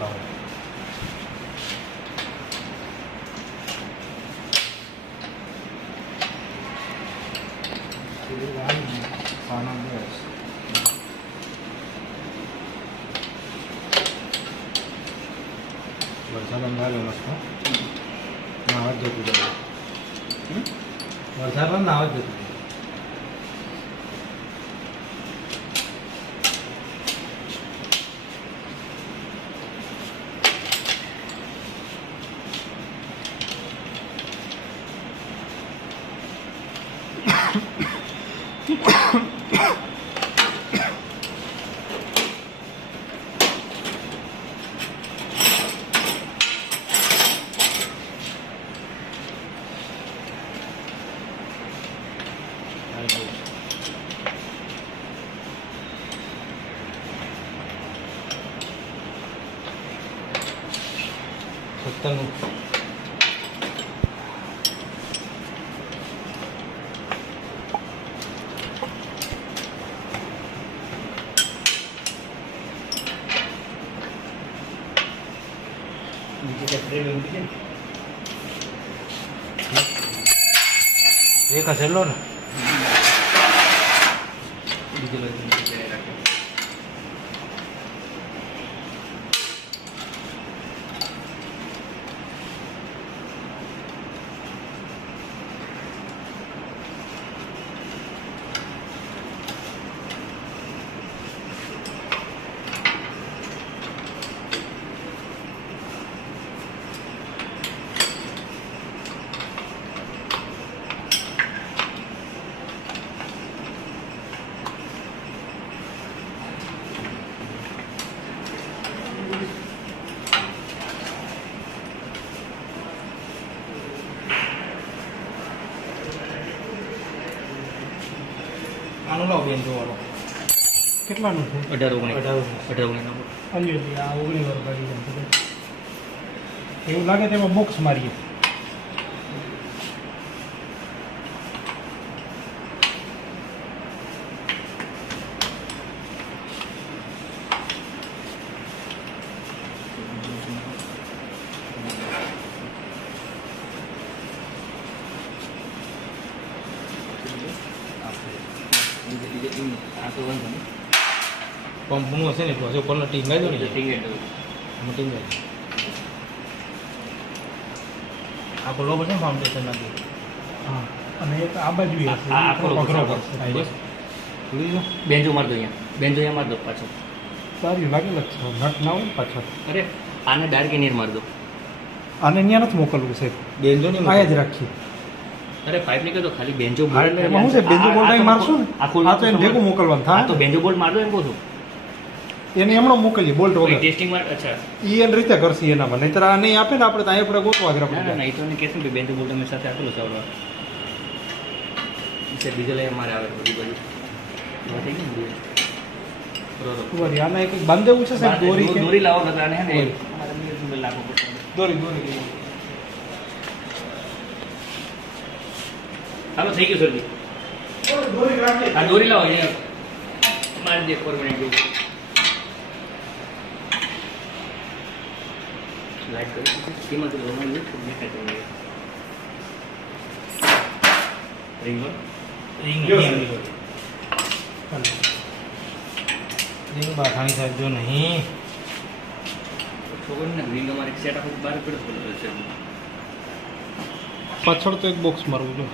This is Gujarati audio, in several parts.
લાવો વરસાદ અંગારે મસ્ત નાવા જ જતું હતું વરસાદ નાવા જ જતું સત્તરનું એક હસેલો ને આનો લાવ બેન જોવાનો કેટલાનું છે 18 અંજલી આ 19 વાર કરી એવું લાગે તેમાં બોક્સ મારીએ પંપનું હશે ને તો હજુ પલ્લા ટીંગાઈ દો ને ટીંગાઈ આ ખોલવા પડશે ને ફાઉન્ડેશન નાખી હા અને એક આ બાજુ બેન્જો માર દો અહીંયા બેન્જો અહીંયા માર દો પાછો સારી લાગેલ છે નટ ના હોય પાછળ અરે આને ડાર્ક એનિયર માર દો આને અહીંયા નથી મોકલવું સાહેબ બેન્જો ની આયા જ રાખીએ અરે પાઇપ ની કહો ખાલી બેન્જો બોલ્ટ એમાં શું છે બેન્જો બોલ્ટ અહીં મારશું ને આ તો એને ભેગું મોકલવાનું થાય તો બેન્જો બોલ્ટ માર દો એમ કહું છું એને એમણો મોકલીએ બોલ્ટ વગર ટેસ્ટિંગ માં અચ્છા ઈ એન રીતે કરશે એનામાં નહીતર આ નહીં આપે ને આપણે તો અહીંયા આપણે ગોતવા ગ્રામ ના ના એ તો એને કહેશું કે બેન્જો બોલ્ટ અમે સાથે આપેલો છે આવડવા છે ડીઝલ એ અમારે આવે બધી બાજુ થઈ ગયું ને બરોબર આના એક બાંધેવું છે સાહેબ દોરી લાવો બધા ને હે અમારે મિનિટ લાગો દોરી હાલો થઈ ગયું સરજી આ દોરી લાવો અહીંયા મારી દે પરમાનન્ટ જેવું લાઈટ કરી કિંમત લોન લે દેખાય તો રિંગ બાખાણી સાહેબ જો નહીં છોકરીને રિંગ અમારે સેટ આખું બહાર પડે છે પાછળ તો એક બોક્સ મારવું જો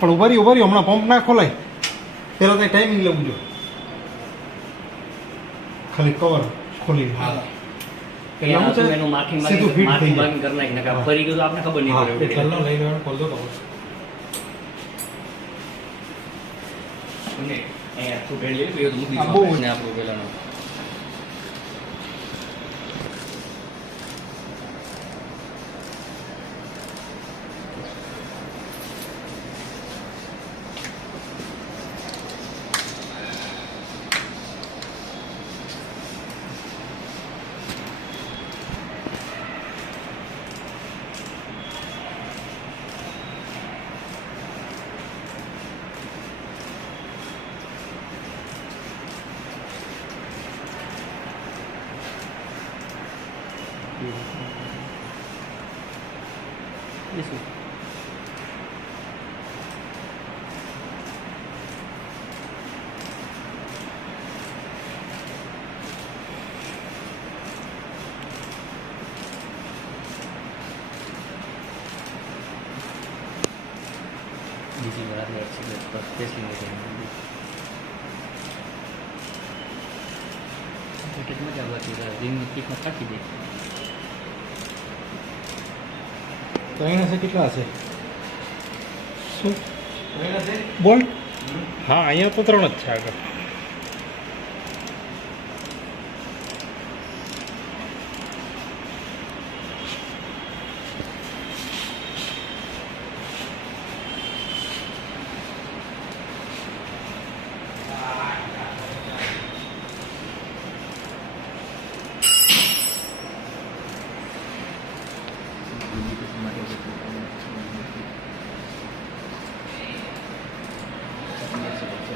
પણ ઉભારી હમણાં પંપ ના ખોલાય પેલા તો ટાઈમિંગ લેવું જો ખાલી કવર ખોલી સીધું ફીટ થઈ જાય ફરી ગયું તો આપણે ખબર નહીં પડે ચલો લઈ લેવાનું ખોલ દો કવર અને અહીંયા છૂટેલ લઈ તો મૂકી દો ને આપણું પેલાનો શું બીજી વાર સ્પેશિયલ મજા આવતી રીંગની પીઠમાં કાઢી દે તો એના છે કેટલા છે શું બોલ હા અહીંયા તો 3 જ છે આગળ